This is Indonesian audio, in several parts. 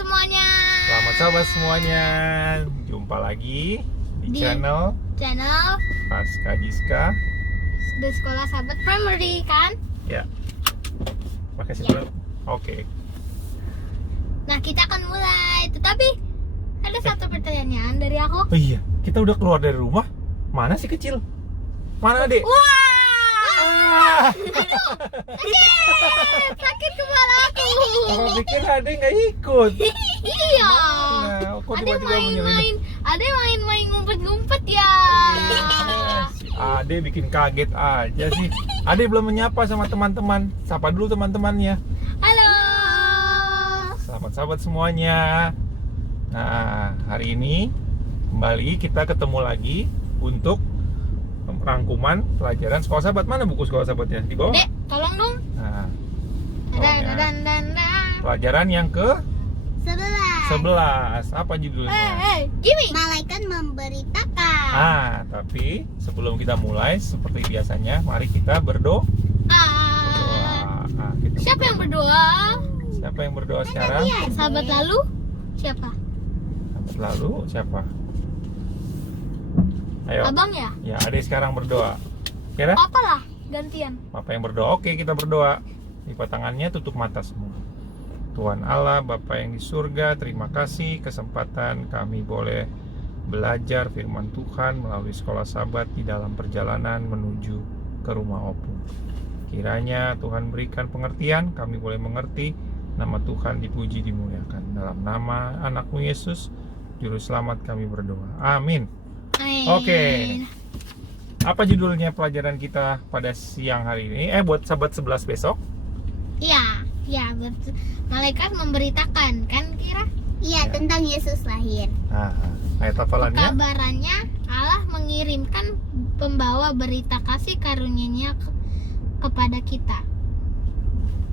semuanya. Selamat sahabat semuanya. Jumpa lagi di channel Pasca Giska. The Sekolah Sahabat Primary kan? Ya. Pakai Ya. sebelum. Oke. Nah, kita akan mulai. Tetapi ada satu pertanyaan dari aku. Oh iya, kita udah keluar dari rumah. Mana si kecil? Mana Adek? Wah! Ah! Sakit kepala aku. Kalau bikin Adek nggak ikut. Iya. Nah, kok Ada tiba-tiba main-main. Ada main-main ngumpet-ngumpet ya. Si Ade bikin kaget aja sih. Ade belum menyapa sama teman-teman. Sapa dulu teman-temannya. Halo. Selamat sahabat semuanya. Nah, hari ini kembali kita ketemu lagi untuk rangkuman pelajaran sekolah sahabat. Mana buku sekolah sahabatnya? Di bawah? Dek, tolong dong. Nah, Dan. pelajaran yang ke 11. 11. Apa judulnya? Jimmy. Malaikat memberitakan. Ah, tapi sebelum kita mulai seperti biasanya, mari kita berdoa. Nah, kita Siapa yang berdoa? Siapa yang berdoa sekarang? Sahabat lalu? Siapa? Sahabat lalu siapa? Ayo. Abang ya? Ya, Ade sekarang berdoa. Kira? Papa lah, gantian. Apa yang berdoa? Oke, kita berdoa. Lipat tangannya, tutup mata semua. Tuhan Allah, Bapa yang di surga, terima kasih kesempatan kami boleh belajar firman Tuhan melalui sekolah sahabat di dalam perjalanan menuju ke rumah opung. Kiranya Tuhan berikan pengertian, kami boleh mengerti. Nama Tuhan dipuji, dimuliakan. Dalam nama anakmu Yesus, Juru Selamat kami berdoa. Amin. Amin. Oke. Apa judulnya pelajaran kita pada siang hari ini? Buat sahabat 11 besok. Iya, betul. Malaikat memberitakan, kan Kira? Iya, tentang Yesus lahir. Nah, ayat hafalannya. Kabarannya Allah mengirimkan pembawa berita kasih karunia-Nya kepada kita.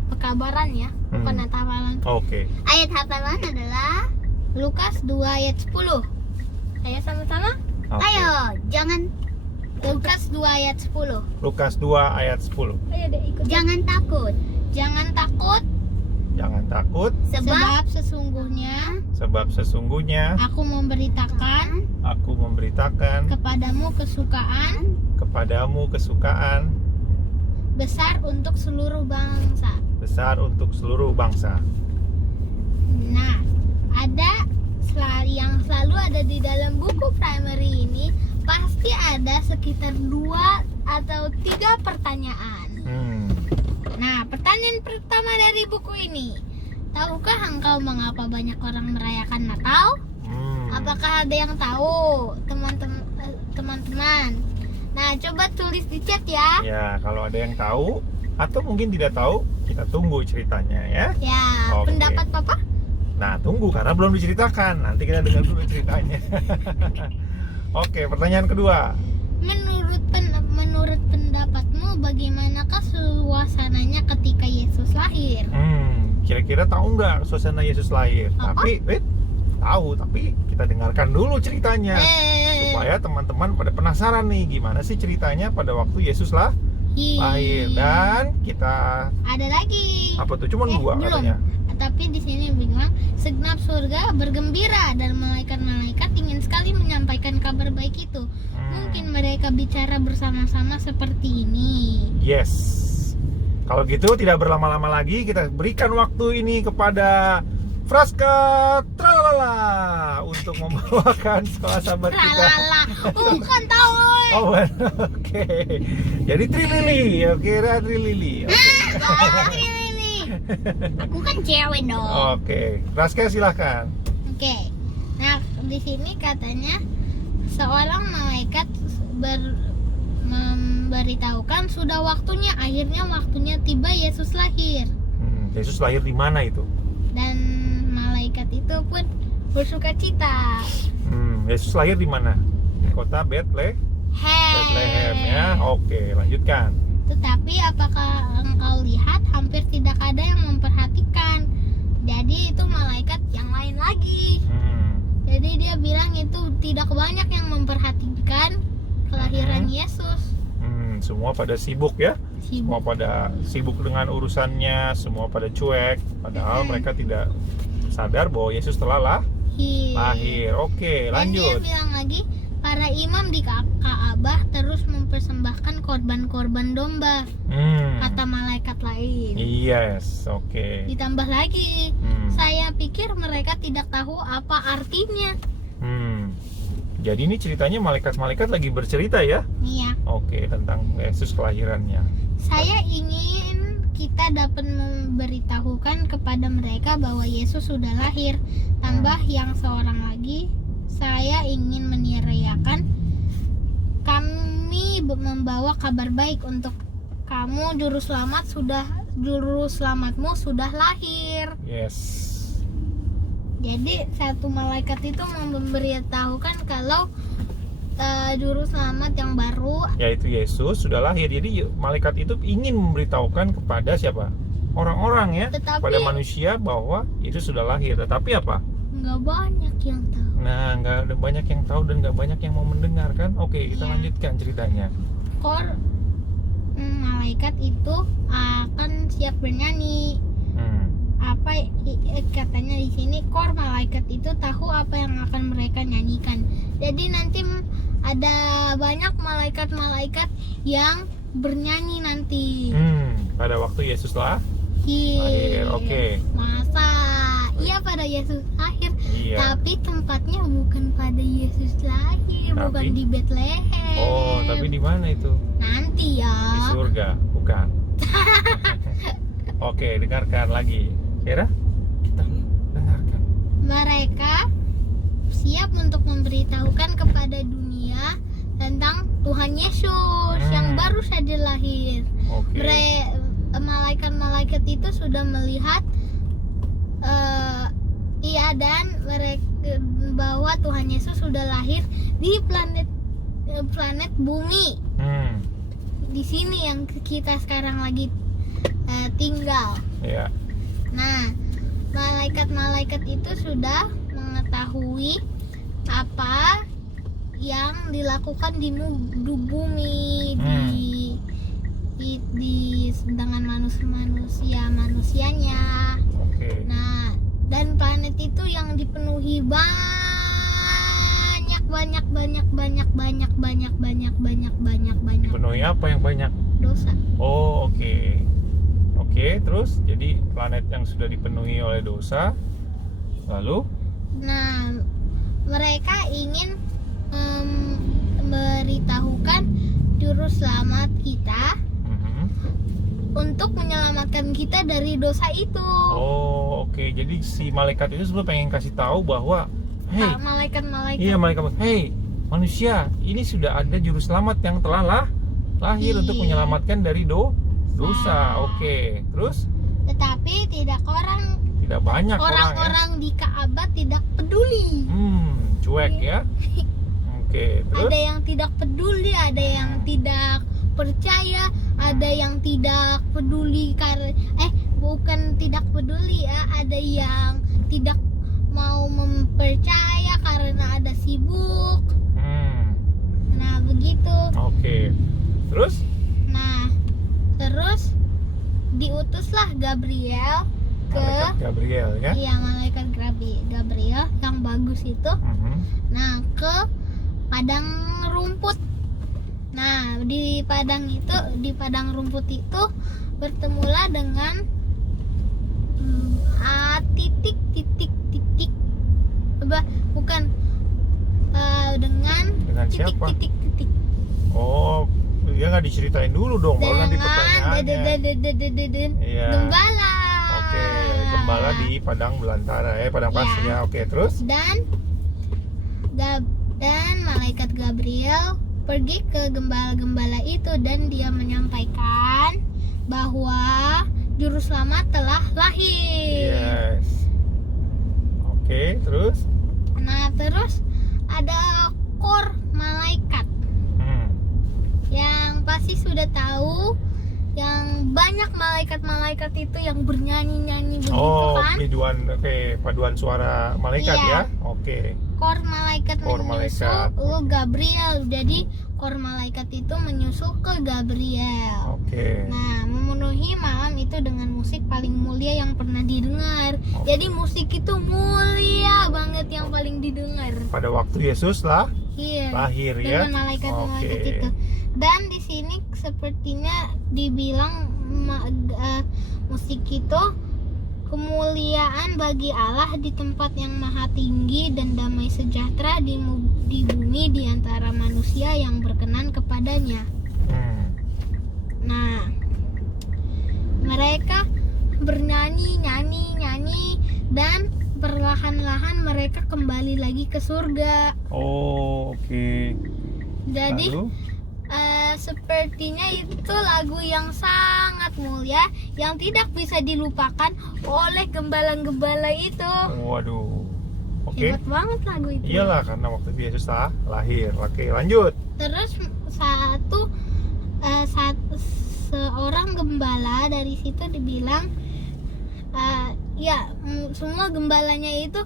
Pekabaran ya, bukan ayat hafalan. Oke. Ayat hafalan adalah Lukas 2 ayat 10. Ayo sama-sama. Oke. ayo, jangan Lukas 2 ayat 10. Lukas 2 ayat 10. Ayo deh ikut. jangan takut. Jangan takut, Jangan takut, Sebab sebab sesungguhnya aku memberitakan aku memberitakan kepadamu kesukaan besar untuk seluruh bangsa. besar untuk seluruh bangsa. Nah, yang selalu ada di dalam buku primary ini pasti ada sekitar 2 atau 3 pertanyaan. Nah, pertanyaan pertama dari buku ini, tahukah engkau mengapa banyak orang merayakan Natal? Apakah ada yang tahu, teman-teman? Nah, coba tulis di chat ya. Ya, kalau ada yang tahu atau mungkin tidak tahu, kita tunggu ceritanya ya. Ya, Oke. pendapat Papa? Nah, tunggu karena belum diceritakan. Nanti kita dengar dulu ceritanya. Oke, pertanyaan kedua. Menurut pendapatmu, bagaimanakah suasananya ketika Yesus lahir? Kira-kira tahu nggak suasana Yesus lahir? Apa? Tahu, tapi kita dengarkan dulu ceritanya supaya teman-teman pada penasaran nih gimana sih ceritanya pada waktu Yesus lahir. Dan kita ada lagi. apa tuh? Cuma 2 belum. katanya. Tapi di sini bilang segenap surga bergembira dan malaikat-malaikat ingin sekali menyampaikan kabar baik itu. Mungkin mereka bicara bersama-sama seperti ini. Yes. Kalau gitu tidak berlama-lama lagi, kita berikan waktu ini kepada Fraska Tralala untuk membawakan sekolah sahabat kita. Tralala, bukan tahu. Oh, oke. Jadi Trilili, kira Trilili. Oke. Aku kan cewek dong. Oke, Fraska silahkan. Oke. Nah, di sini katanya seorang malaikat memberitahukan sudah waktunya, akhirnya waktunya tiba Yesus lahir. Yesus lahir di mana itu? Dan malaikat itu pun bersuka cita. Yesus lahir di mana? Di kota Bethlehem ya. Oke, lanjutkan. Tetapi apakah engkau lihat hampir tidak ada yang memperhatikan. Jadi itu malaikat yang lain lagi. Jadi dia bilang itu tidak banyak yang memperhatikan kelahiran Yesus. Semua pada sibuk ya. Semua pada sibuk dengan urusannya, semua pada cuek. Padahal mereka tidak sadar bahwa Yesus telah lahir. Oke, Dan dia lanjut. bilang lagi, para imam di Ka'bah terus mempersembahkan korban-korban domba, kata malaikat lain. Yes, oke. Ditambah lagi, Hmm. saya pikir mereka tidak tahu apa artinya. Jadi ini ceritanya malaikat-malaikat lagi bercerita ya? Iya. Oke, tentang Yesus kelahirannya. Saya ingin kita dapat memberitahukan kepada mereka bahwa Yesus sudah lahir. Tambah yang seorang lagi, saya ingin meneriakan, kami membawa kabar baik untuk kamu, juru selamatmu sudah lahir. Yes. Jadi satu malaikat itu memberitahukan kalau juru selamat yang baru, Yaitu Yesus sudah lahir. Jadi malaikat itu ingin memberitahukan kepada siapa? Orang-orang ya, Tetapi- kepada manusia bahwa Yesus sudah lahir. Tetapi apa? nggak banyak yang tahu. Nah, nggak ada banyak yang tahu dan nggak banyak yang mau mendengar kan? Oke, kita Iya. lanjutkan ceritanya. Malaikat itu akan siap bernyanyi. Katanya di sini malaikat itu tahu apa yang akan mereka nyanyikan. Jadi nanti ada banyak malaikat-malaikat yang bernyanyi nanti. Pada waktu Yesus lahir. Lahir. Oke. Masa iya pada Yesus lahir, Iya. tapi tempatnya bukan pada Yesus lahir, Tapi? bukan di Bethlehem. Oh, tapi di mana itu? Nanti ya. Di surga, bukan? Oke, dengarkan lagi. Kira? Kita dengarkan. Mereka siap untuk memberitahukan kepada dunia tentang Tuhan Yesus yang baru saja lahir. Oke. Malaikat-malaikat itu sudah melihat dan mereka bahwa Tuhan Yesus sudah lahir di planet bumi. Di sini yang kita sekarang lagi tinggal. Ya. Nah, malaikat-malaikat itu sudah mengetahui apa yang dilakukan di bumi dengan manusianya. Oke. Nah, dan planet itu yang dipenuhi banyak Penuhi apa yang banyak? dosa. Oh, oke. Oke, terus jadi planet yang sudah dipenuhi oleh dosa. Lalu? Nah, mereka ingin memberitahukan juru selamat kita untuk menyelamatkan kita dari dosa itu. Oh, oke. Jadi si malaikat itu sebenarnya pengen kasih tahu bahwa, hey, Malaikat-malaikat. iya malaikat, hey, manusia, ini sudah ada juru selamat yang telah lahir Iya. untuk menyelamatkan dari dosa. Oke. Terus Tetapi tidak banyak orang ya. orang-orang di Ka'bah tidak peduli. Cuek ya. Oke, terus Ada yang tidak peduli, ada yang tidak percaya, ada yang tidak peduli bukan tidak peduli ya, ada yang tidak mau mempercaya karena ada sibuk. Nah, begitu. Oke. Terus? Nah, terus diutuslah Gabriel ke Malaikat Gabriel ya. iya, malaikat Gabriel yang bagus itu. Nah, ke padang rumput. Nah, di padang rumput itu bertemulah dengan Dengan siapa? titik Oh, dia nggak diceritain dulu dong, baru nanti pertanyaannya. Iya. gembala. Oke, gembala di padang belantara padang Iya. pasir ya. Oke, terus? Dan malaikat Gabriel pergi ke gembala-gembala itu dan dia menyampaikan bahwa juru selamat telah lahir. Yes. Oke, terus? Nah, terus ada kor malaikat yang pasti sudah tahu, yang banyak malaikat-malaikat itu yang bernyanyi-nyanyi begitu Oh, kan. paduan suara malaikat Iya. ya. Oke. Kor malaikat Kor menyusul malaikat. Gabriel. Jadi seekor malaikat itu menyusul ke Gabriel. Oke. Nah, memenuhi malam itu dengan musik paling mulia yang pernah didengar. Oke. Jadi musik itu mulia banget yang paling didengar. Pada waktu Yesus Iya. lahir ya. Dengan malaikat-malaikat Oke. itu. Dan di sini sepertinya dibilang musik itu kemuliaan bagi Allah di tempat yang maha tinggi dan damai sejahtera di bumi di antara manusia yang berkenan kepadanya. Nah, mereka bernyanyi, nyanyi dan perlahan-lahan mereka kembali lagi ke surga. Oh, oke. Jadi Lalu? sepertinya itu lagu yang sangat mulia yang tidak bisa dilupakan oleh gembala-gembala itu. Waduh. Oke. Hebat banget lagu itu. Iyalah, karena waktu itu Yesus lahir. Oke, lanjut. Terus seorang gembala dari situ dibilang semua gembalanya itu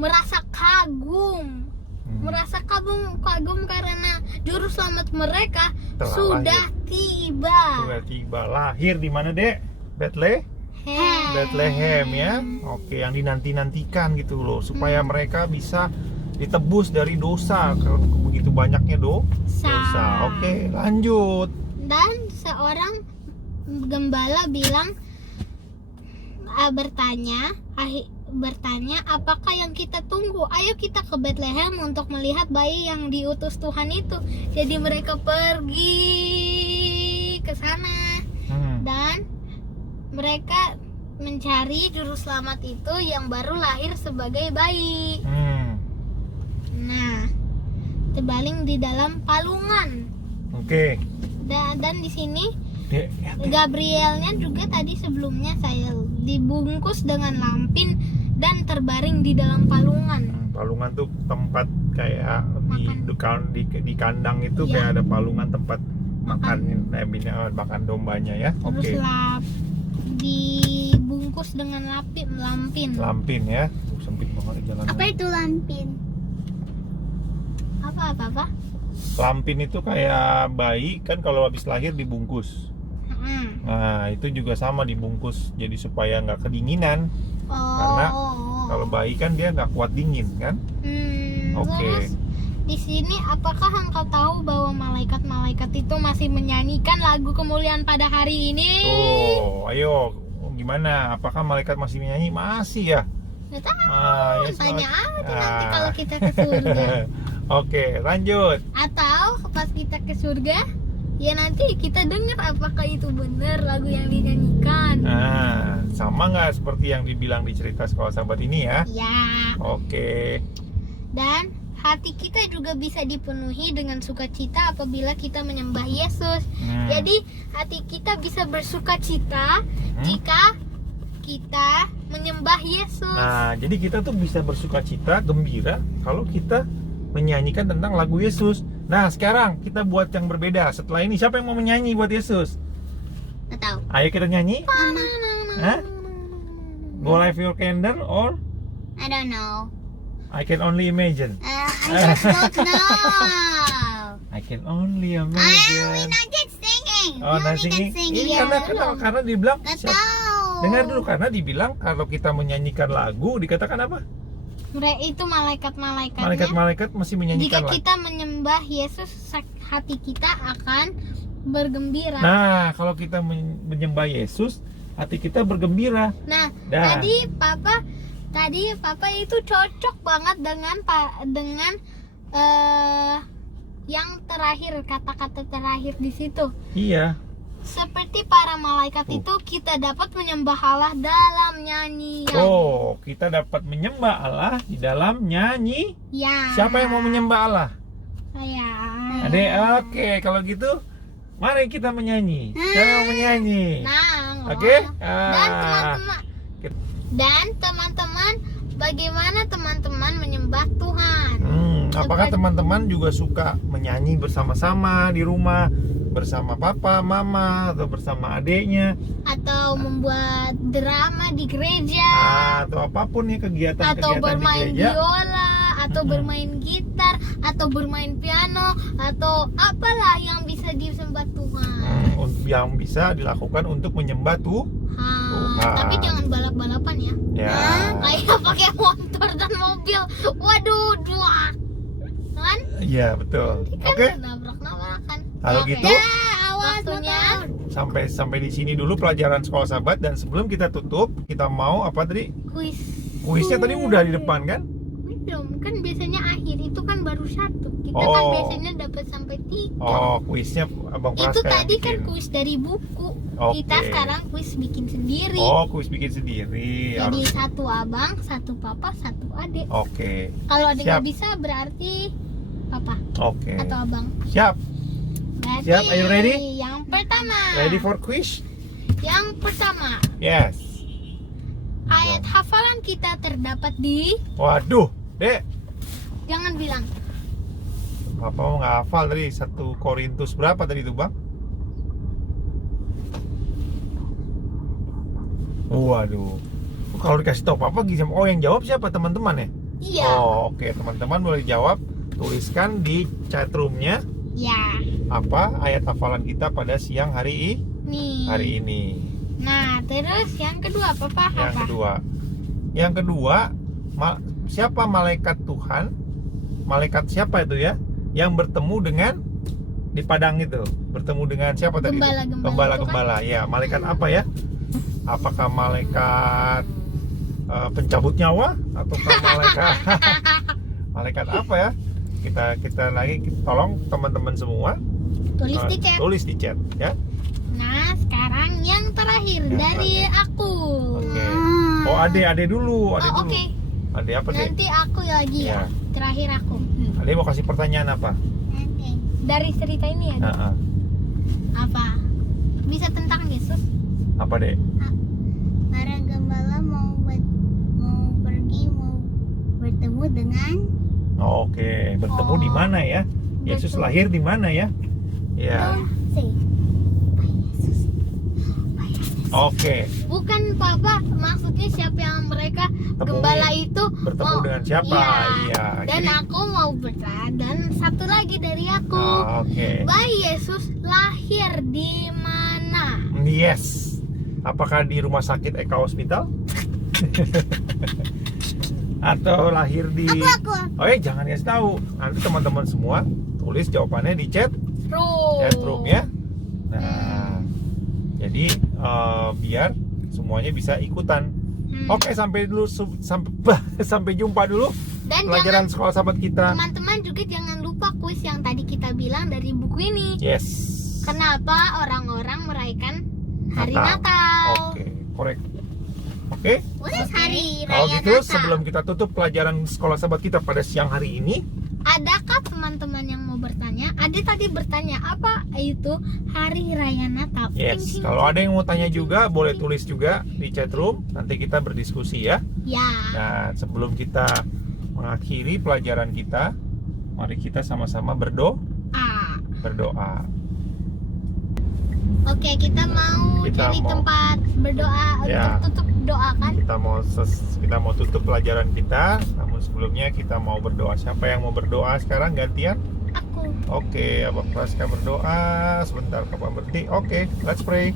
merasa kagum. Merasa kagum karena juru selamat mereka Telah sudah tiba. Sudah tiba. Lahir di mana, Dek? Bethlehem ya. Oke, yang dinanti-nantikan gitu loh, supaya mereka bisa ditebus dari dosa, karena begitu banyaknya dosa. Oke, lanjut. Dan seorang gembala bertanya, apakah yang kita tunggu? Ayo kita ke Bethlehem untuk melihat bayi yang diutus Tuhan itu. Jadi mereka pergi ke sana dan mereka mencari juru selamat itu yang baru lahir sebagai bayi. Nah, terbaling di dalam palungan. Oke. Dan di sini Dek, Gabrielnya juga tadi sebelumnya saya dibungkus dengan lampin dan terbaring di dalam palungan. palungan tuh tempat kayak di kandang itu Iya. kayak ada palungan tempat makan dombanya ya. Terus Oke. dibungkus dengan lampin. Lampin ya. Sempit banget jalan. Apa itu lampin? Apa? Lampin itu kayak bayi kan kalau habis lahir dibungkus. Nah, itu juga sama dibungkus jadi supaya nggak kedinginan. Karena kalau bayi kan dia nggak kuat dingin kan. Oke. Terus di sini apakah engkau tahu bahwa malaikat-malaikat itu masih menyanyikan lagu kemuliaan pada hari ini? Oh, ayo gimana? Apakah malaikat masih menyanyi? Masih ya? Nggak tahu. Ya, Tanya aja nanti Ah. kalau kita ke surga. Oke, lanjut. Atau pas kita ke surga, ya nanti kita dengar apakah itu benar lagu yang dinyanyikan. Nah, sama nggak seperti yang dibilang di cerita sekolah sahabat ini ya? Ya. Oke. Dan hati kita juga bisa dipenuhi dengan sukacita apabila kita menyembah Yesus. Jadi hati kita bisa bersukacita jika kita menyembah Yesus. Nah, jadi kita tuh bisa bersukacita, gembira kalau kita menyanyikan tentang lagu Yesus. Nah, sekarang kita buat yang berbeda. Setelah ini siapa yang mau menyanyi buat Yesus? Nggak tahu. Ayo kita nyanyi. Mama. Hah? Go light your candle or I don't know. I can only imagine. I just don't know. I can only We're imagine. not just singing. Oh, No, nah we singing. can sing. Iya, karena dibilang Nggak tahu. dengar dulu, karena dibilang kalau kita menyanyikan lagu dikatakan apa? Mereka itu malaikat-malaikatnya. Malaikat-malaikat masih Jika menyanyikan lagu. kita menyembah Yesus, hati kita akan bergembira. Nah, kalau kita menyembah Yesus, hati kita bergembira. Nah, Dah. tadi papa itu cocok banget dengan yang terakhir, kata-kata terakhir di situ. Iya. Seperti para malaikat itu kita dapat menyembah Allah dalam nyanyian. Oh, kita dapat menyembah Allah di dalam nyanyi. Ya. Siapa yang mau menyembah Allah? Saya. Adek, oke, kalau gitu mari kita menyanyi. Siapa yang mau menyanyi? Nah, Oke? Dan teman-teman, bagaimana teman-teman menyembah Tuhan? Apakah teman-teman juga suka menyanyi bersama-sama di rumah, bersama papa, mama, atau bersama adiknya, Atau membuat drama di gereja, atau apapun ya atau kegiatan-kegiatan di bermain gereja? biola, atau bermain gitar, atau bermain piano atau apalah yang bisa disembah Tuhan. Yang bisa dilakukan untuk menyembah Tuhan. Tapi jangan balap-balapan ya. Ya. Kayak pakai motor dan mobil. Waduh, dua. Kan? Iya, betul. Kan Oke. nabrak-nabrakan. Kalau Oke. gitu Waktunya sampai di sini dulu pelajaran sekolah sahabat, dan sebelum kita tutup, kita mau apa tadi? kuis. Kuisnya tadi udah di depan kan? Belum, kan biasanya akhir itu kan baru satu. Kita kan Oh. biasanya dapat sampai 3. Oh, kuisnya Abang Itu Praska yang tadi kan bikin. kuis dari buku. Oke. Kita sekarang kuis bikin sendiri. Oh, kuis bikin sendiri. Jadi Harus. satu abang, satu papa, satu adik. Oke. Kalau adik Siap. nggak bisa berarti papa Oke. atau abang. Siap. Berarti Siap, are you ready? Yang pertama. Ready for quiz? Yang pertama, Yes. ayat hafalan kita terdapat di. Waduh, Dek. Jangan bilang. Papa mau nggak hafal tadi 1 Korintus berapa tadi itu, Bang? Waduh. Kalau dikasih tahu Papa gini, oh yang jawab siapa, teman-teman ya? Iya. Oh, oke, teman-teman boleh jawab. Tuliskan di chatroomnya Ya. apa ayat hafalan kita pada siang hari Nih. ini. Nah, terus yang kedua, papa apa? Yang kedua, siapa malaikat Tuhan? Malaikat siapa itu ya? Yang bertemu dengan di padang itu, bertemu dengan siapa tadi? Gembala-gembala itu Ya, malaikat apa ya? Apakah malaikat pencabut nyawa ataukah malaikat apa ya? Kita lagi tolong teman-teman semua Tulis di chat. tulis di chat ya. Nah, sekarang yang terakhir Yang dari aku. Oke. Oh, ade dulu, ade Oh, dulu. oke. Ade apa deh? Nanti aku lagi ya. Ya. Terakhir aku. Ade mau kasih pertanyaan apa? Oke. Dari cerita ini ya. Nah, Apa? Bisa tentang Yesus? apa deh? Para gembala mau pergi mau bertemu dengan Oke, bertemu di mana ya? Yesus Betul. lahir di mana ya? Ya. say Oke. Bukan papa, maksudnya siapa yang mereka Temui. gembala itu Bertemu mau- dengan siapa? Iya. Iya. Dan Jadi- aku mau bertanya, dan satu lagi dari aku. Oh, oke. Bayi Yesus lahir di mana? Yes. Apakah di rumah sakit Eka Hospital? Atau lahir di aku Oh ya, jangan kasih tahu. Nanti teman-teman semua tulis jawabannya di chat room ya. Nah, jadi biar semuanya bisa ikutan. Oke, sampai dulu sampai jumpa dulu Dan pelajaran sekolah sahabat kita. teman-teman juga jangan lupa kuis yang tadi kita bilang dari buku ini. Yes. Kenapa orang-orang merayakan hari Natal? Oke, korek. Oke. what is hari Kalau raya gitu Natal? sebelum kita tutup pelajaran sekolah sahabat kita pada siang hari ini, Adakah teman-teman yang mau bertanya? Ade tadi bertanya apa itu hari raya Natal? yes. Kalau ada yang mau tanya juga boleh tulis juga di chat room. Nanti kita berdiskusi ya. Ya. Nah, sebelum kita mengakhiri pelajaran kita, mari kita sama-sama berdoa. Oke, kita mau Kita cari mau- tempat berdoa Ya. untuk tutup doa kan? Kita mau tutup pelajaran kita, namun sebelumnya kita mau berdoa. Siapa yang mau berdoa sekarang gantian? Aku. Oke, Abang Praska berdoa. Sebentar Papa berhenti. Oke, let's pray.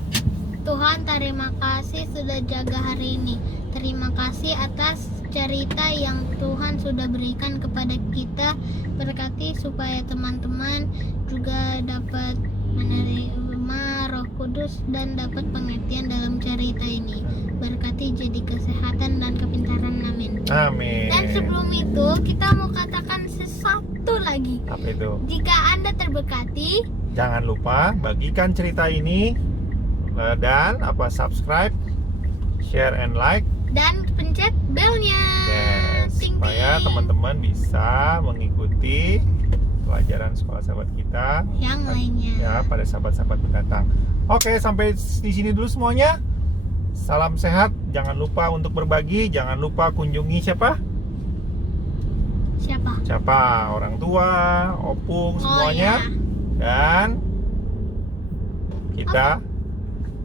Tuhan, terima kasih sudah jaga hari ini. Terima kasih atas cerita yang Tuhan sudah berikan kepada kita. Berkati supaya teman-teman juga dapat menerima Roh Kudus dan dapat pengertian dalam cerita ini. Berkati jadi kesehatan dan kepintaran, amin. Amin. Dan sebelum itu kita mau katakan sesuatu lagi. Apa itu? Jika Anda terberkati, Jangan lupa bagikan cerita ini dan subscribe, share and like. dan pencet belnya. Yes, Ting, supaya ting. teman-teman bisa mengikuti pelajaran sekolah sahabat kita Yang lainnya. ya pada sahabat-sahabat mendatang. Oke, sampai di sini dulu semuanya. Salam sehat, jangan lupa untuk berbagi, jangan lupa kunjungi siapa? Siapa? Orang tua, opung Oh, semuanya. iya. Dan kita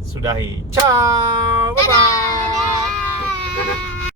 sudahi. Ciao. Bye-bye. Dadah.